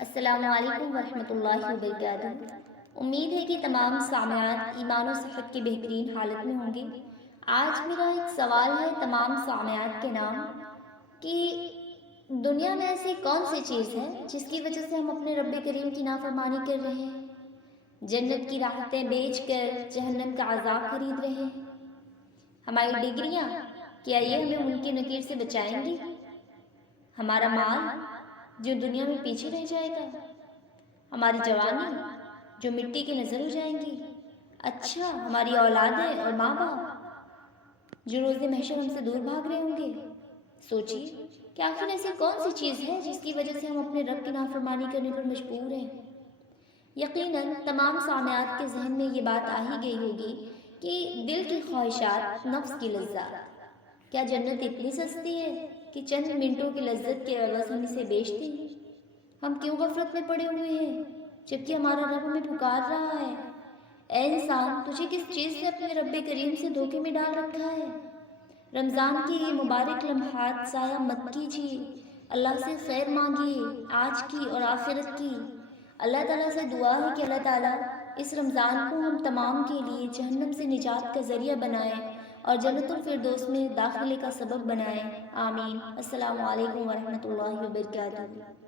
السلام علیکم ورحمۃ اللہ وبرکاتہ۔ امید ہے کہ تمام سامعات ایمان و صحت کی بہترین حالت میں ہوں گے۔ آج میرا ایک سوال ہے تمام سامعات کے نام کہ دنیا میں ایسی کون سی چیز ہے جس کی وجہ سے ہم اپنے رب کریم کی نافرمانی کر رہے ہیں، جنت کی راحتیں بیچ کر جہنم کا عذاب خرید رہے ہیں؟ ہماری ڈگریاں کیا یہ ہمیں ان کی نکیر سے بچائیں گی؟ ہمارا مال جو دنیا میں پیچھے رہ جائے گا؟ ہماری جوانی جو مٹی کی نظر ہو جائیں گی؟ اچھا، ہماری اولادیں اور ماں باپ جو روز محشر ہم سے دور بھاگ رہے ہوں گے؟ سوچیے کہ آخر ایسی کون سی چیز ہے جس کی وجہ سے ہم اپنے رب کی نافرمانی کرنے پر مجبور ہیں؟ یقیناً تمام سامعات کے ذہن میں یہ بات آ ہی گئی ہوگی کہ دل کی خواہشات، نفس کی لذات۔ کیا جنت اتنی سستی ہے کہ چند منٹوں کی لذت کے عوض ہم اسے بیچتے ہیں؟ ہم کیوں غفلت میں پڑے ہوئے ہیں جبکہ ہمارا رب ہمیں پکار رہا ہے؟ اے انسان، تجھے کس چیز نے اپنے رب کریم سے دھوکے میں ڈال رکھا ہے؟ رمضان کی یہ مبارک لمحات ضائع مت کیجیے، اللہ سے خیر مانگیے، آج کی اور آخرت کی۔ اللہ تعالیٰ سے دعا ہے کہ اللہ تعالیٰ اس رمضان کو ہم تمام کے لیے جہنم سے نجات کا ذریعہ بنائیں اور جنت الفردوس میں داخلے کا سبب بنائیں۔ آمین۔ السلام علیکم ورحمۃ اللہ وبرکاتہ۔